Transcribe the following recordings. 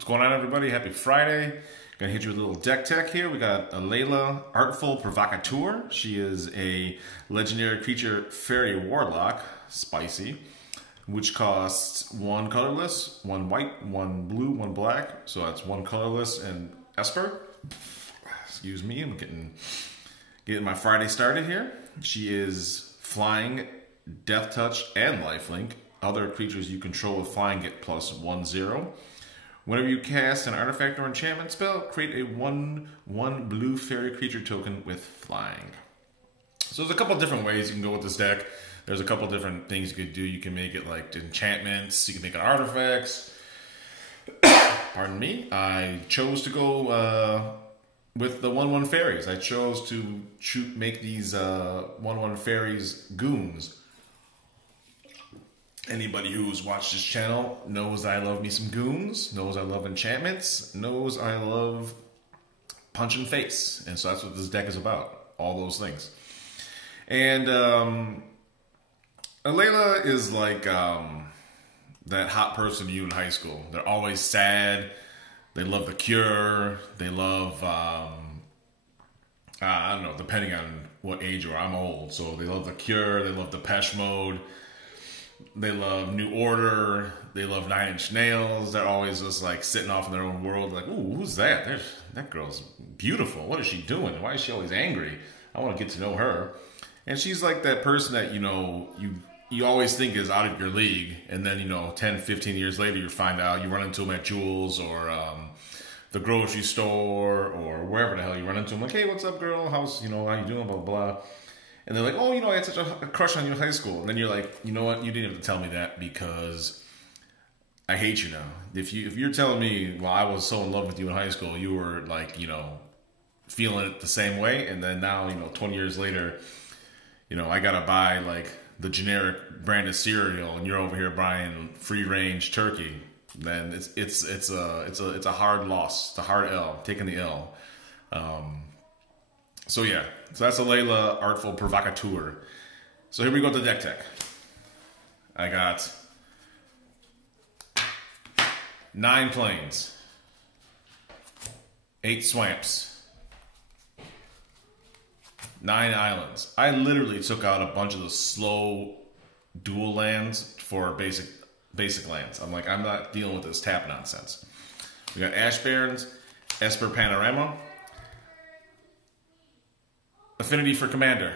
What's going on, everybody? Happy Friday. Gonna hit you with a little deck tech here. We got Alela, Artful Provocateur. She is a legendary creature fairy warlock, spicy, which costs one colorless, one white, one blue, one black. So that's one colorless and Esper. Excuse me, I'm getting my Friday started here. She is flying, death touch, and lifelink. Other creatures you control with flying get plus 1/0. Whenever you cast an artifact or enchantment spell, create a 1/1 blue fairy creature token with flying. So there's a couple different ways you can go with this deck. There's a couple different things you could do. You can make it like enchantments, you can make it artifacts. Pardon me. I chose to go with the 1/1 fairies. I chose to make these 1/1 fairies goons. Anybody who's watched this channel knows I love me some goons, knows I love enchantments, knows I love punching face. And so that's what this deck is about. All those things. And Alela is like that hot person you in high school. They're always sad. They love The Cure. They love, I don't know, depending on what age you are. I'm old. So they love The Cure. They love Depeche Mode. They love New Order. They love 9 Inch Nails. They're always just like sitting off in their own world. Like, ooh, who's that? That girl's beautiful. What is she doing? Why is she always angry? I want to get to know her. And she's like that person that, you always think is out of your league. And then, 10, 15 years later, you find out, you run into them at Jewel's or the grocery store or wherever the hell you run into them. Like, hey, what's up, girl? How you doing? Blah, blah, blah. And they're like, oh, I had such a crush on you in high school. And then you're like, you know what? You didn't have to tell me that because I hate you now. If you're telling me, well, I was so in love with you in high school, you were like, feeling it the same way. And then now, 20 years later, I got to buy like the generic brand of cereal and you're over here buying free range turkey. Then it's a hard loss. It's a hard L, taking the L. So yeah, so that's Alela, Artful Provocateur. So here we go with the deck tech. I got 9 plains, 8 swamps, 9 islands. I literally took out a bunch of the slow dual lands for basic lands. I'm like, I'm not dealing with this tap nonsense. We got Ash Barrens, Esper Panorama, Affinity for Commander.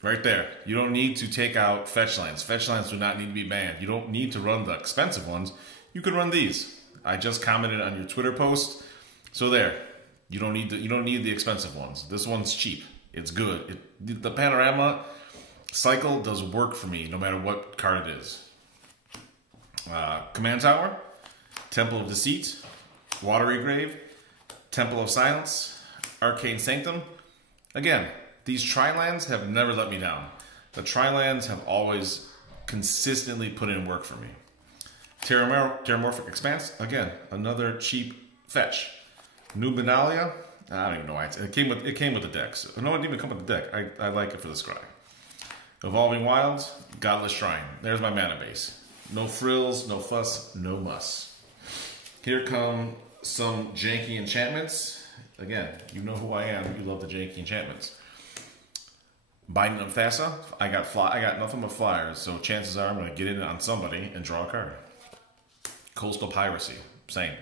Right there. You don't need to take out fetch lands. Fetch lands do not need to be banned. You don't need to run the expensive ones. You can run these. I just commented on your Twitter post. So there. You don't need the expensive ones. This one's cheap. It's good. The Panorama cycle does work for me no matter what card it is. Command Tower, Temple of Deceit, Watery Grave, Temple of Silence, Arcane Sanctum. Again, these tri-lands have never let me down. The tri-lands have always consistently put in work for me. Terramorphic Expanse, again, another cheap fetch. New Benalia, I don't even know why it came with the deck. So, no, it didn't even come with the deck. I like it for the scry. Evolving Wilds, Godless Shrine. There's my mana base. No frills, no fuss, no muss. Here come some janky enchantments. Again, you know who I am. You love the janky enchantments. Binding of Thassa. I got nothing but flyers, so chances are I'm going to get in on somebody and draw a card. Coastal Piracy. Same.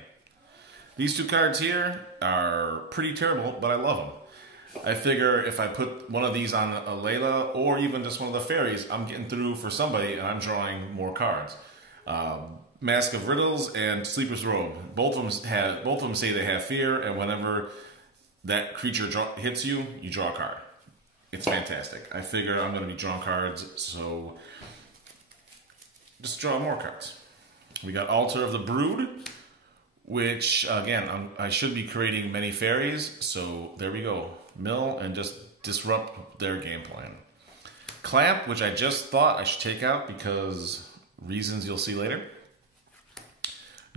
These 2 cards here are pretty terrible, but I love them. I figure if I put one of these on Alela or even just one of the fairies, I'm getting through for somebody and I'm drawing more cards. Mask of Riddles and Sleeper's Robe. Both of them say they have fear, and whenever that creature hits you, you draw a card. It's fantastic. I figure I'm going to be drawing cards, so just draw more cards. We got Altar of the Brood, which, again, I should be creating many fairies, so there we go. Mill and just disrupt their game plan. Clamp, which I just thought I should take out because reasons you'll see later.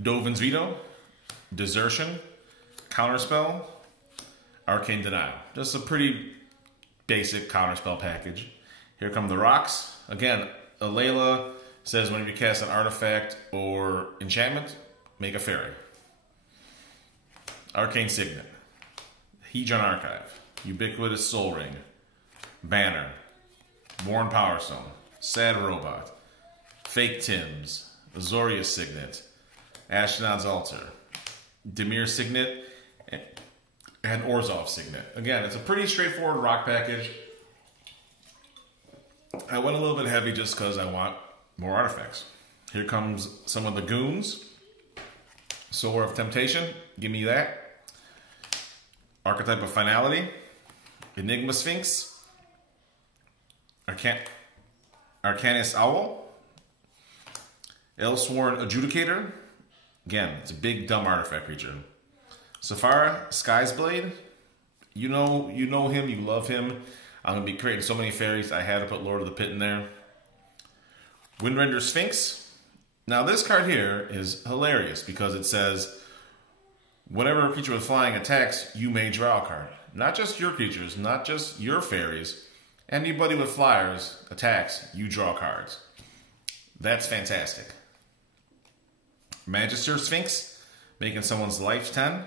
Dovin's Veto, Desertion, Counterspell, Arcane Denial. Just a pretty basic counterspell package. Here come the rocks. Again, Alela says whenever you cast an artifact or enchantment, make a fairy. Arcane Signet, Hedron Archive, Ubiquitous Soul Ring, Banner, Worn Power Stone, Sad Robot, Fake Tims, Azorius Signet, Ashnod's Altar, Dimir Signet, and Orzhov Signet. Again, it's a pretty straightforward rock package. I went a little bit heavy just because I want more artifacts. Here comes some of the goons. Sower of Temptation, give me that. Archetype of Finality, Enigma Sphinx, Arcanist Owl, Elsworn Adjudicator. Again, it's a big dumb artifact creature. Safara, Sky's Blade. You know him, you love him. I'm going to be creating so many fairies, I had to put Lord of the Pit in there. Windrender Sphinx. Now this card here is hilarious because it says, whenever a creature with flying attacks, you may draw a card. Not just your creatures, not just your fairies. Anybody with flyers attacks, you draw cards. That's fantastic. Magister Sphinx, making someone's life 10.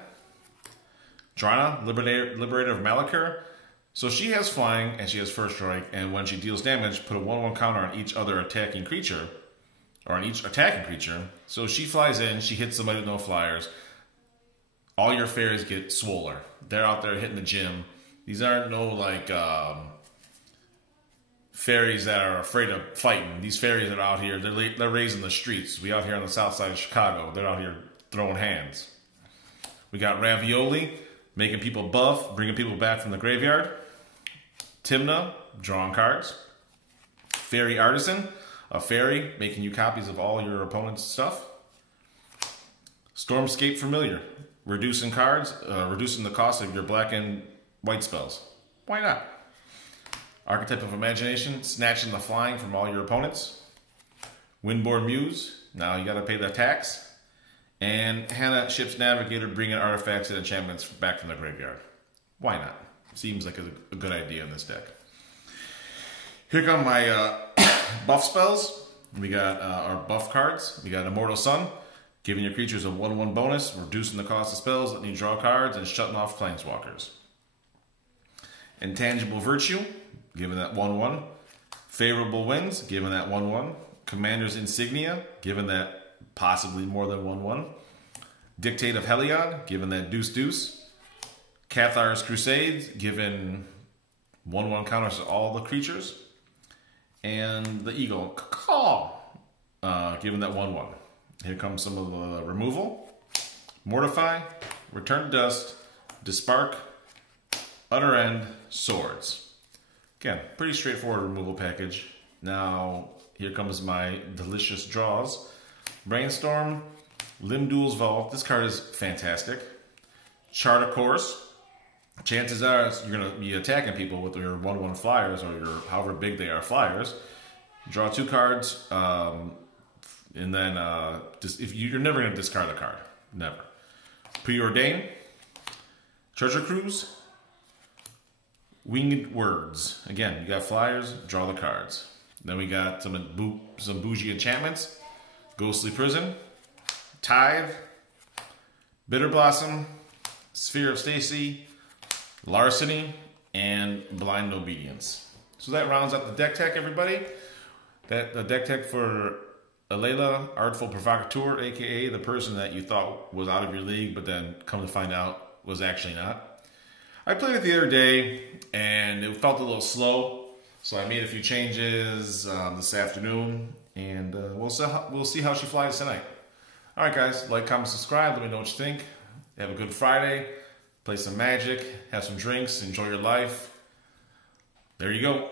Drana, Liberator of Malakir. So she has flying and she has first strike, and when she deals damage, put a 1/1 counter on each other attacking creature, or on each attacking creature. So she flies in, she hits somebody with no flyers. All your fairies get swoller. They're out there hitting the gym. These aren't no like fairies that are afraid of fighting. These fairies are out here, they're raising the streets. We out here on the south side of Chicago, they're out here throwing hands. We got Ravioli, making people buff, bringing people back from the graveyard. Timna, drawing cards. Fairy Artisan, a fairy making you copies of all your opponent's stuff. Stormscape Familiar, reducing cards, reducing the cost of your black and white spells. Why not? Archetype of Imagination, snatching the flying from all your opponents. Windborne Muse, now you got to pay the tax. And Hannah, Ship's Navigator, bringing artifacts and enchantments back from the graveyard. Why not? Seems like a good idea in this deck. Here come my buff spells. We got our buff cards. We got Immortal Sun, giving your creatures a 1/1 bonus, reducing the cost of spells, letting you draw cards, and shutting off planeswalkers. Intangible Virtue, giving that 1/1. Favorable Winds, giving that 1/1. Commander's Insignia, giving that possibly more than 1/1. Dictate of Heliod, giving that deuce. Cathar's Crusades, giving 1/1 counters to all the creatures. And the Eagle Caw, giving that 1/1. Here comes some of the removal. Mortify, Return to Dust, Dispark, Utter End, Swords. Again, pretty straightforward removal package. Now, here comes my delicious draws. Brainstorm, Limdul's Vault. This card is fantastic. Chart a Course. Chances are you're going to be attacking people with your 1/1 flyers, or your however big they are flyers. Draw 2 cards, and then if you're never going to discard a card. Never. Preordain. Treasure Cruise. Winged Words. Again, you got flyers, draw the cards. Then we got some bougie enchantments. Ghostly Prison. Tithe. Bitter Blossom. Sphere of Stacy. Larceny, and Blind Obedience. So that rounds up the deck tech, everybody. The deck tech for Alela, Artful Provocateur, aka the person that you thought was out of your league, but then come to find out was actually not. I played it the other day, and it felt a little slow, so I made a few changes this afternoon, and we'll see how she flies tonight. All right, guys, like, comment, subscribe. Let me know what you think. Have a good Friday. Play some Magic, have some drinks, enjoy your life. There you go.